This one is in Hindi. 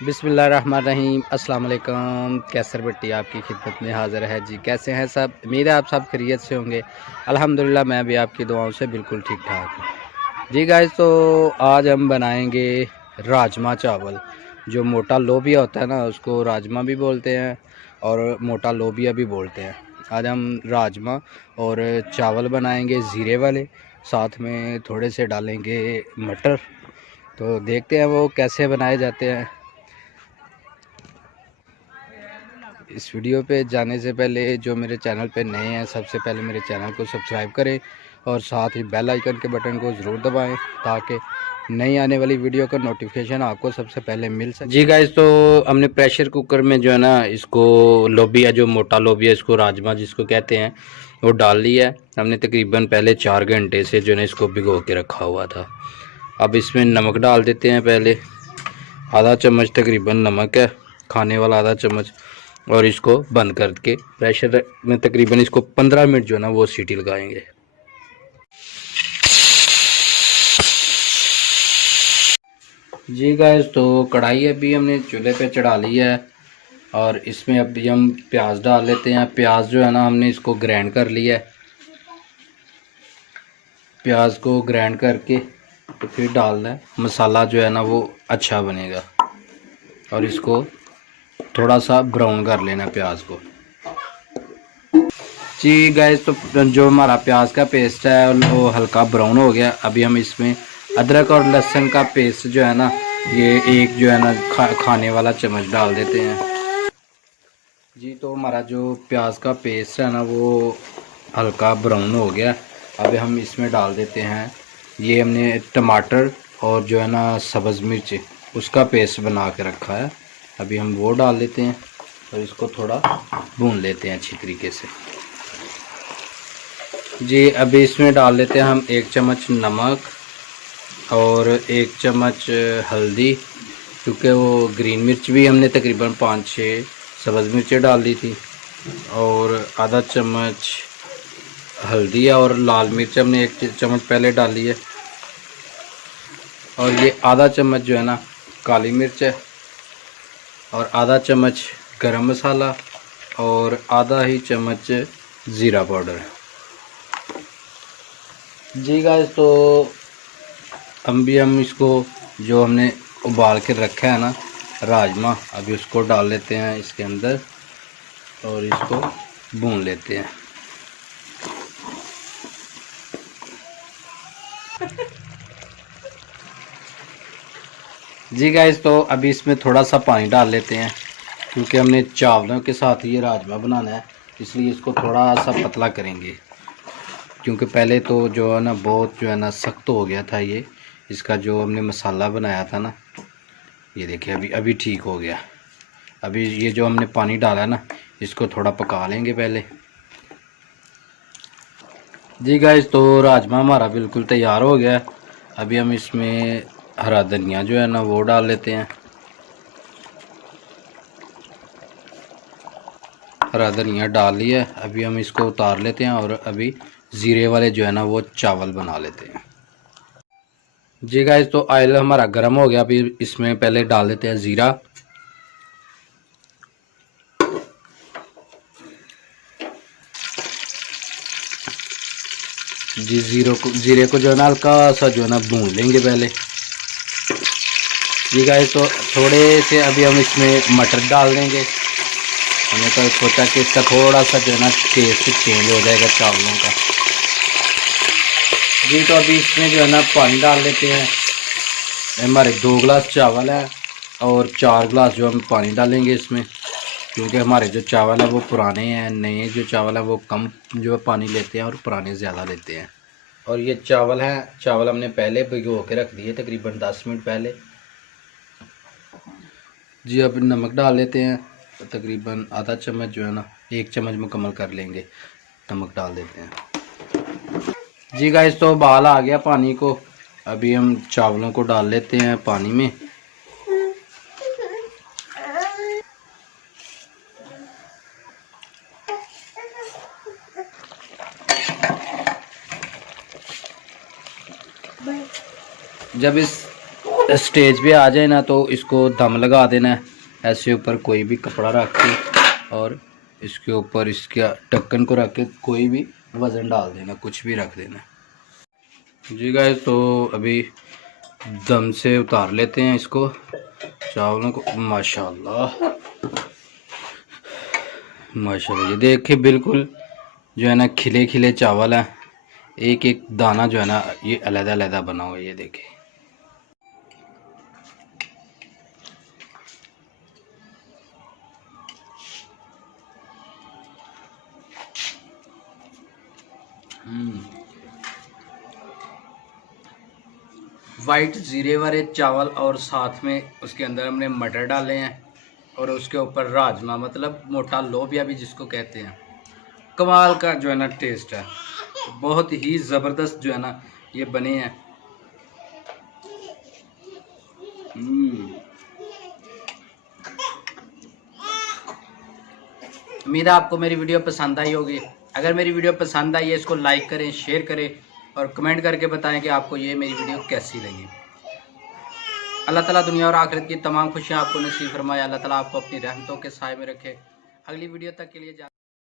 बिस्मिल्लाहिर्रहमानिर्रहीम। अस्सलाम वालेकुम। कैसर भट्टी आपकी खिदमत में हाज़िर है जी। कैसे हैं सब? उम्मीद है आप सब खैरियत से होंगे। अल्हम्दुलिल्लाह मैं भी आपकी दुआओं से बिल्कुल ठीक ठाक हूँ जी। गाइस तो आज हम बनाएंगे राजमा चावल। जो मोटा लोबिया होता है ना, उसको राजमा भी बोलते हैं और मोटा लोबिया भी बोलते हैं। आज हम राजमा और चावल बनाएंगे ज़ीरे वाले, साथ में थोड़े से डालेंगे मटर। तो देखते हैं वो कैसे बनाए जाते हैं। इस वीडियो पे जाने से पहले जो मेरे चैनल पे नए हैं, सबसे पहले मेरे चैनल को सब्सक्राइब करें और साथ ही बेल आइकन के बटन को ज़रूर दबाएं ताकि नई आने वाली वीडियो का नोटिफिकेशन आपको सबसे पहले मिल सके जी। गाइस तो हमने प्रेशर कुकर में जो है ना, इसको लोबिया, जो मोटा लोबिया, इसको राजमा जिसको कहते हैं, वो डाल लिया है हमने। तकरीबन पहले 4 घंटे से जो है ना इसको भिगो के रखा हुआ था। अब इसमें नमक डाल देते हैं। पहले आधा चम्मच तकरीबन नमक है, खाने वाला आधा चम्मच, और इसको बंद करके प्रेशर में तकरीबन इसको 15 मिनट जो है ना वो सीटी लगाएंगे जी। गाइस तो कढ़ाई अभी हमने चूल्हे पे चढ़ा ली है और इसमें अभी हम प्याज डाल लेते हैं। प्याज जो है ना, हमने इसको ग्राइंड कर लिया है। प्याज को ग्राइंड करके तो फिर डालना है। मसाला जो है ना वो अच्छा बनेगा और इसको थोड़ा सा ब्राउन कर लेना प्याज को जी। गाइस तो जो हमारा प्याज का पेस्ट है वो हल्का ब्राउन हो गया। अभी हम इसमें अदरक और लहसुन का पेस्ट जो है ना, ये एक जो है ना खाने वाला चम्मच डाल देते हैं जी। तो हमारा जो प्याज का पेस्ट है ना वो हल्का ब्राउन हो गया। अभी हम इसमें डाल देते हैं, ये हमने टमाटर और जो है ना सब्ज़ मिर्च, उसका पेस्ट बना के रखा है। अभी हम वो डाल देते हैं और इसको थोड़ा भून लेते हैं अच्छी तरीके से जी। अभी इसमें डाल लेते हैं हम 1 चम्मच नमक और 1 चम्मच हल्दी, क्योंकि वो ग्रीन मिर्च भी हमने तकरीबन 5-6 सब्ज़ मिर्चें डाल दी थी, और आधा चम्मच हल्दी और लाल मिर्च हमने 1 चम्मच पहले डाली है, और ये आधा चम्मच जो है ना काली मिर्च है, और आधा चम्मच गरम मसाला, और आधा ही चम्मच ज़ीरा पाउडर है जी। गाइस तो हम इसको जो हमने उबाल के रखा है ना राजमा, अभी उसको डाल लेते हैं इसके अंदर और इसको भून लेते हैं जी। गाइस तो अभी इसमें थोड़ा सा पानी डाल लेते हैं, क्योंकि हमने चावलों के साथ ये राजमा बनाना है, इसलिए इसको थोड़ा सा पतला करेंगे। क्योंकि पहले तो जो है ना बहुत जो है ना सख्त हो गया था ये, इसका जो हमने मसाला बनाया था ना, ये देखिए अभी ठीक हो गया। अभी ये जो हमने पानी डाला है ना, इसको थोड़ा पका लेंगे पहले जी। गाइस तो राजमा हमारा बिल्कुल तैयार हो गया है। अभी हम इसमें हरा धनिया जो है ना वो डाल लेते हैं। हरा धनिया डाल लिया। अभी हम इसको उतार लेते हैं और अभी ज़ीरे वाले जो है ना वो चावल बना लेते हैं जी। गाइस तो ऑयल हमारा गर्म हो गया। अभी इसमें पहले डाल देते हैं ज़ीरा, जी। ज़ीरे को जो है ना हल्का सा जो है ना भून लेंगे पहले जी। गाइस तो थोड़े से अभी हम इसमें मटर डाल देंगे। हमने तो सोचा कि इसका थोड़ा सा जो है ना टेस्ट चेंज हो जाएगा चावलों का जी। तो अभी इसमें जो है ना पानी डाल लेते हैं। हमारे 2 गिलास चावल है और 4 गिलास जो हम पानी डालेंगे इसमें, क्योंकि हमारे जो चावल है वो पुराने हैं। नए जो चावल है वो कम जो पानी लेते हैं और पुराने ज़्यादा लेते हैं। और ये चावल है, चावल हमने पहले भिगो के रख दिए तकरीबन 10 मिनट पहले जी। अब नमक डाल लेते हैं, तकरीबन आधा चम्मच जो है ना, 1 चम्मच मुकम्मल कर लेंगे, नमक डाल देते हैं जी। गाइस तो उबाल आ गया पानी को। अभी हम चावलों को डाल लेते हैं पानी में जब स्टेज पे आ जाए ना तो इसको दम लगा देना है, ऐसे ऊपर कोई भी कपड़ा रख के और इसके ऊपर इसके ढक्कन को रख के कोई भी वज़न डाल देना, कुछ भी रख देना जी गाइस। तो अभी दम से उतार लेते हैं इसको चावलों को। माशाल्लाह माशाल्लाह, ये देखिए बिल्कुल जो है ना खिले खिले चावल हैं, एक एक दाना जो है ना ये अलग अलग बना हुआ है, ये देखिए। वाइट जीरे वाले चावल और साथ में उसके अंदर हमने मटर डाले हैं और उसके ऊपर राजमा, मतलब मोटा लोबिया भी जिसको कहते हैं। कमाल का जो है ना टेस्ट है, बहुत ही ज़बरदस्त जो है ना ये बने हैं। उम्मीद है आपको मेरी वीडियो पसंद आई होगी। अगर मेरी वीडियो पसंद आई है इसको लाइक करें, शेयर करें और कमेंट करके बताएं कि आपको ये मेरी वीडियो कैसी लगी। अल्लाह ताला दुनिया और आखिरत की तमाम खुशियाँ आपको नसीब फरमाए। अल्लाह ताला आपको अपनी रहमतों के साए में रखे। अगली वीडियो तक के लिए